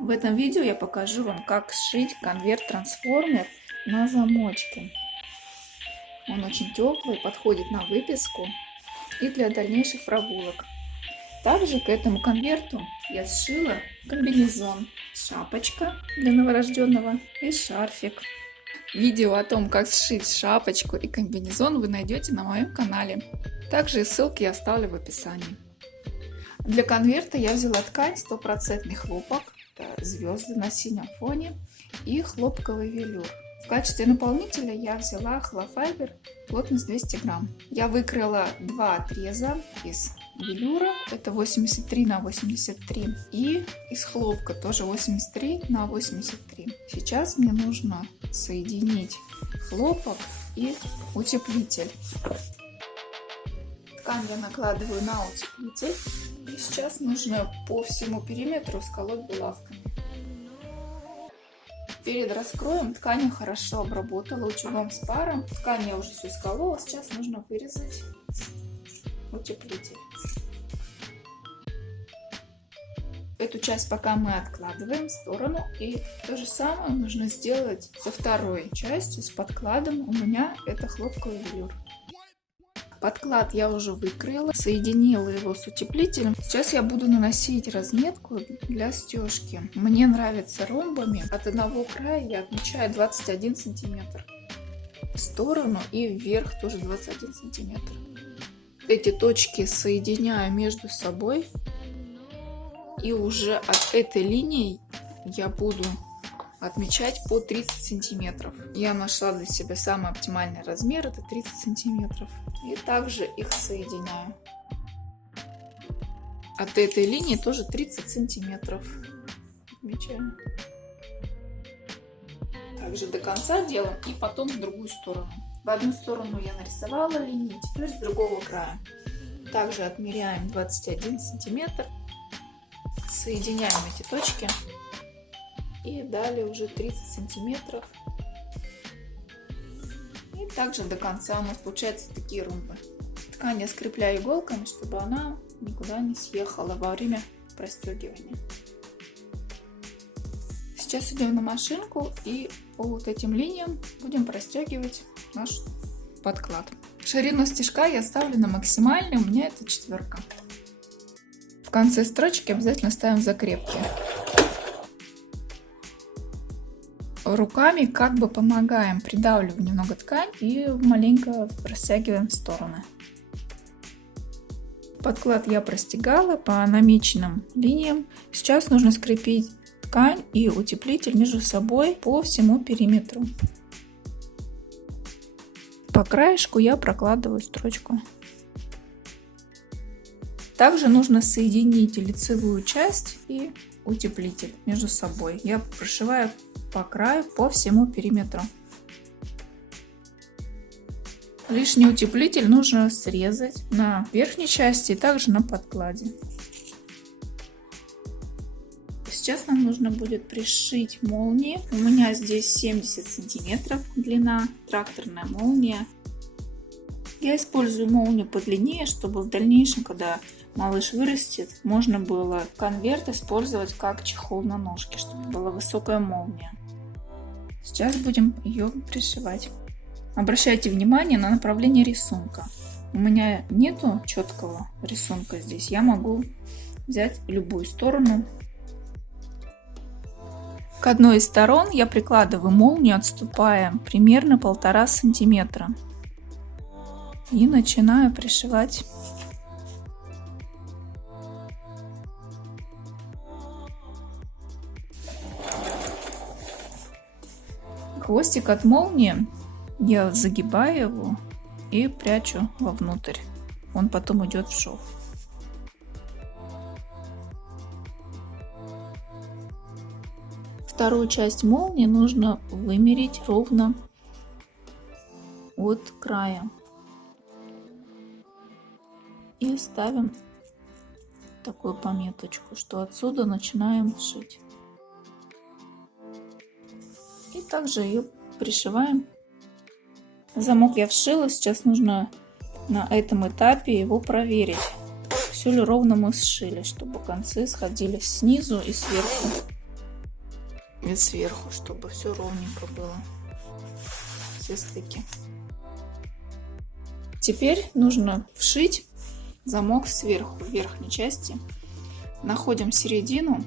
В этом видео я покажу вам, как сшить конверт-трансформер на замочке. Он очень теплый, подходит на выписку и для дальнейших прогулок. Также к этому конверту я сшила комбинезон, шапочка для новорожденного и шарфик. Видео о том, как сшить шапочку и комбинезон, вы найдете на моем канале. Также ссылки я оставлю в описании. Для конверта я взяла ткань 100% хлопок, звезды на синем фоне и хлопковый велюр. В качестве наполнителя я взяла холофайбер, плотность 200 грамм. Я выкроила два отреза из велюра, это 83 на 83, и из хлопка тоже 83 на 83. Сейчас мне нужно соединить хлопок и утеплитель. Ткань я накладываю на утеплитель, и сейчас нужно по всему периметру сколоть булавками. Перед раскроем ткань я хорошо обработала утюгом с паром. Ткань я уже все сколола, сейчас нужно вырезать утеплитель. Эту часть пока мы откладываем в сторону, и то же самое нужно сделать со второй частью, с подкладом. У меня это хлопковый велюр. Подклад я уже выкроила, соединила его с утеплителем. Сейчас я буду наносить разметку для стежки. Мне нравится ромбами. От одного края я отмечаю 21 сантиметр. В сторону и вверх тоже 21 сантиметр. Эти точки соединяю между собой. И уже от этой линии я буду отмечать по 30 сантиметров. Я нашла для себя самый оптимальный размер, это 30 сантиметров. И также их соединяю. От этой линии тоже 30 сантиметров. Отмечаем. Также до конца делаем и потом в другую сторону. В одну сторону я нарисовала линию, теперь с другого края. Также отмеряем 21 сантиметр. Соединяем эти точки. И далее уже 30 сантиметров. И также до конца у нас получаются такие ромбы. Ткань я скрепляю иголками, чтобы она никуда не съехала во время простегивания. Сейчас идем на машинку и по вот этим линиям будем простегивать наш подклад. Ширину стежка я ставлю на максимальный, у меня это 4. В конце строчки обязательно ставим закрепки. Руками как бы помогаем, придавливаем немного ткань и маленько растягиваем в стороны. Подклад я простегала по намеченным линиям. Сейчас нужно скрепить ткань и утеплитель между собой по всему периметру. По краешку я прокладываю строчку. Также нужно соединить лицевую часть и утеплитель между собой. Я прошиваю по краю, по всему периметру. Лишний утеплитель нужно срезать на верхней части и также на подкладе. Сейчас нам нужно будет пришить молнии. У меня здесь 70 сантиметров длина, тракторная молния. Я использую молнию подлиннее, чтобы в дальнейшем, когда малыш вырастет, можно было конверт использовать как чехол на ножке, чтобы была высокая молния. Сейчас будем ее пришивать. Обращайте внимание на направление рисунка. У меня нету четкого рисунка здесь. Я могу взять любую сторону. К одной из сторон я прикладываю молнию, отступая примерно 1,5 сантиметра. И начинаю пришивать. Хвостик от молнии я загибаю его и прячу вовнутрь. Он потом идет в шов. Вторую часть молнии нужно вымерить ровно от края. И ставим такую пометочку, что отсюда начинаем шить. И также ее пришиваем. Замок я вшила, сейчас нужно на этом этапе его проверить. Все ли ровно мы сшили, чтобы концы сходились снизу и сверху. и сверху, чтобы все ровненько было, все стыки. Теперь нужно вшить замок сверху, в верхней части. Находим середину,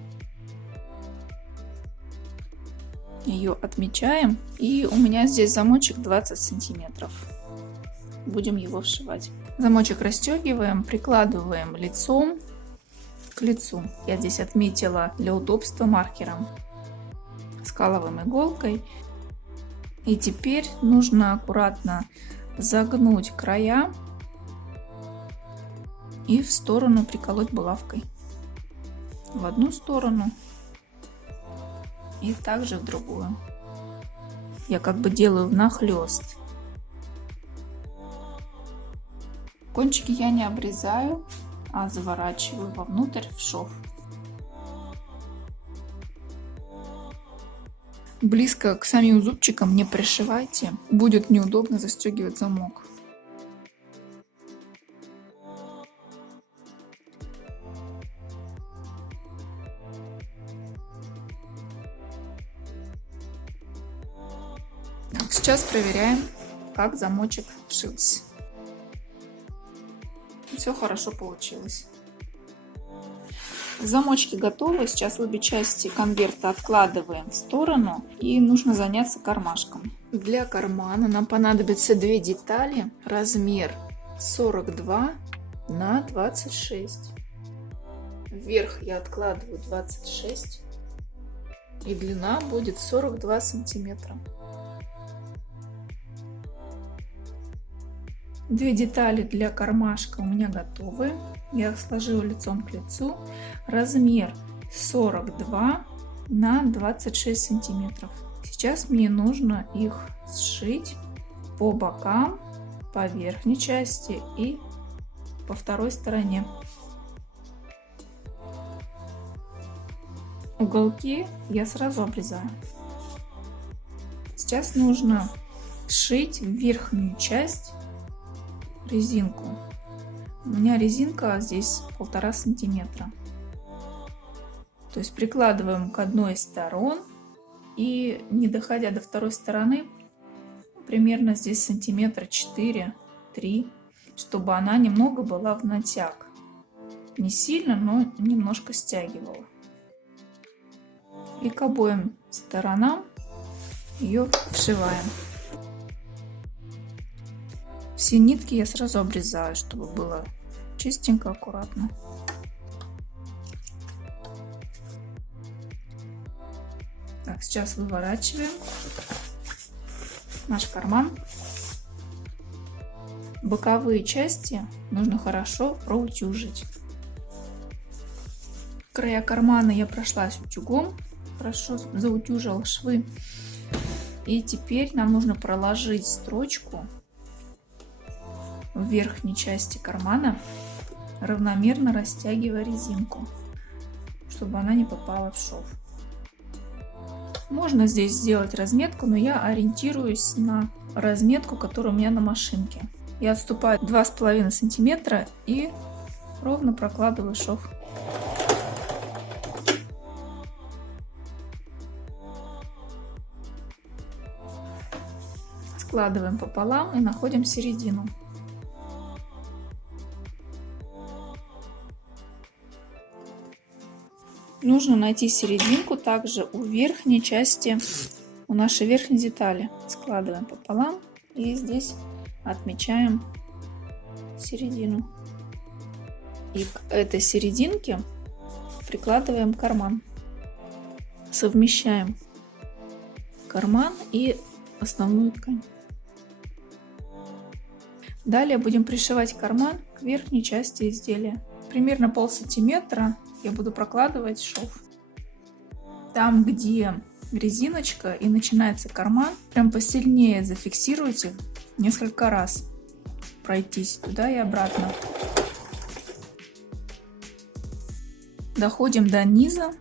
ее отмечаем, и у меня здесь замочек 20 сантиметров. Будем его вшивать. Замочек расстегиваем, прикладываем лицом к лицу. Я здесь отметила для удобства маркером, скаловой иголкой. И теперь нужно аккуратно загнуть края и в сторону приколоть булавкой. В одну сторону и также в другую. Я как бы делаю внахлёст. Кончики я не обрезаю, а заворачиваю вовнутрь в шов. Близко к самим зубчикам не пришивайте, будет неудобно застегивать замок. Сейчас проверяем, как замочек вшился. Все хорошо получилось. Замочки готовы. Сейчас обе части конверта откладываем в сторону и нужно заняться кармашком. Для кармана нам понадобится две детали. Размер 42 на 26. Вверх я откладываю 26 и длина будет 42 сантиметра. Две детали для кармашка у меня готовы. Я их сложила лицом к лицу. Размер 42 на 26 сантиметров. Сейчас мне нужно их сшить по бокам, по верхней части и по второй стороне. Уголки я сразу обрезаю. Сейчас нужно сшить верхнюю часть, резинку. У меня резинка здесь 1,5 сантиметра. То есть прикладываем к одной из сторон и, не доходя до второй стороны, примерно здесь сантиметра 4-3, чтобы она немного была в натяг. Не сильно, но немножко стягивала. И к обоим сторонам ее вшиваем. Все нитки я сразу обрезаю, чтобы было чистенько, аккуратно. Так, сейчас выворачиваем наш карман. Боковые части нужно хорошо проутюжить. Края кармана я прошлась утюгом, хорошо заутюжила швы. И теперь нам нужно проложить строчку в верхней части кармана, равномерно растягивая резинку, чтобы она не попала в шов. Можно здесь сделать разметку, но я ориентируюсь на разметку, которая у меня на машинке. Я отступаю 2,5 сантиметра и ровно прокладываю шов. Складываем пополам и находим середину. Нужно найти серединку также у верхней части, у нашей верхней детали. Складываем пополам и здесь отмечаем середину. И к этой серединке прикладываем карман. Совмещаем карман и основную ткань. Далее будем пришивать карман к верхней части изделия. Примерно полсантиметра я буду прокладывать шов. Там, где резиночка и начинается карман, прям посильнее зафиксируйте несколько раз. Пройтись туда и обратно. Доходим до низа,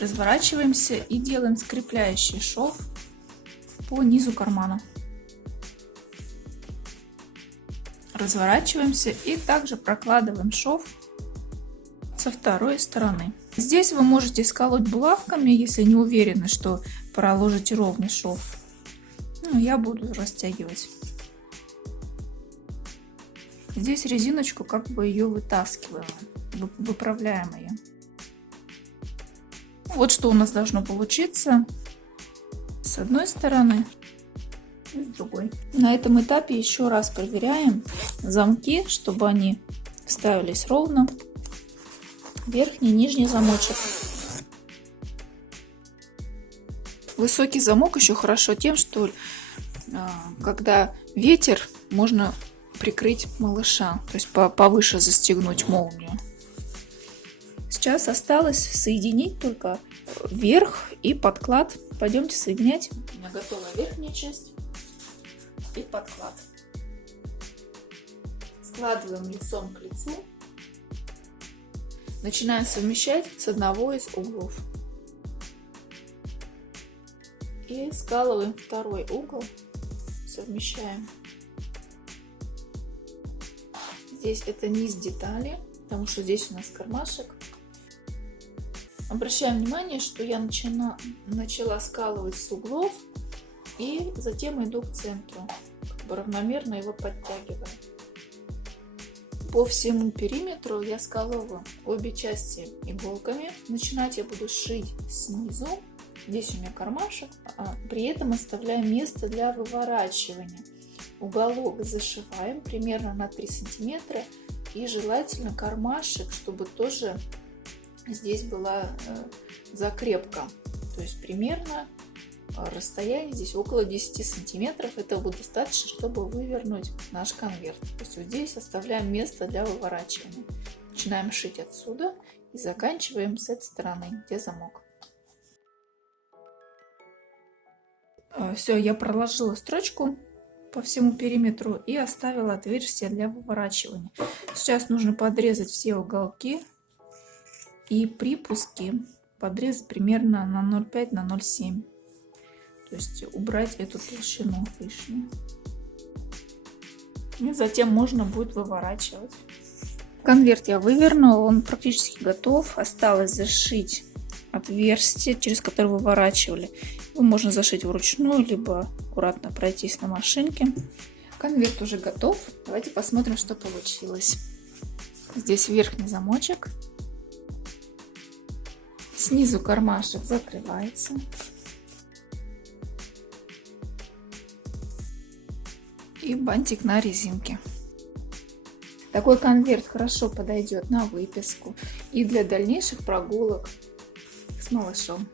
разворачиваемся и делаем скрепляющий шов по низу кармана. Разворачиваемся и также прокладываем шов со второй стороны. Здесь вы можете сколоть булавками, если не уверены, что проложите ровный шов. Ну, я буду растягивать. Здесь резиночку как бы ее вытаскиваем, выправляем ее. Вот что у нас должно получиться с одной стороны и с другой. На этом этапе еще раз проверяем замки, чтобы они вставились ровно. Верхний и нижний замочек. Высокий замок еще хорошо тем, что когда ветер, можно прикрыть малыша, то есть повыше застегнуть молнию. Сейчас осталось соединить только верх и подклад. Пойдемте соединять. У меня готова верхняя часть и подклад. Складываем лицом к лицу. Начинаем совмещать с одного из углов. И скалываем второй угол. Совмещаем. Здесь это низ детали, потому что здесь у нас кармашек. Обращаем внимание, что я начала скалывать с углов и затем иду к центру, как бы равномерно его подтягивая. По всему периметру я скалываю обе части иголками. Начинать я буду шить снизу. Здесь у меня кармашек, при этом оставляем место для выворачивания. Уголок зашиваем примерно на 3 сантиметра и желательно кармашек, чтобы тоже здесь была закрепка. То есть примерно расстояние здесь около 10 сантиметров. Этого будет достаточно, чтобы вывернуть наш конверт. То есть вот здесь оставляем место для выворачивания. Начинаем шить отсюда и заканчиваем с этой стороны, где замок. Все, я проложила строчку по всему периметру и оставила отверстие для выворачивания. Сейчас нужно подрезать все уголки и припуски подрезать примерно на 0,5 на 0,7. То есть убрать эту толщину лишнюю. И затем можно будет выворачивать. Конверт я вывернула, он практически готов. Осталось зашить отверстие, через которое выворачивали. Его можно зашить вручную, либо аккуратно пройтись на машинке. Конверт уже готов. Давайте посмотрим, что получилось. Здесь верхний замочек. Снизу кармашек закрывается. И бантик на резинке. Такой конверт хорошо подойдет на выписку и для дальнейших прогулок с малышом.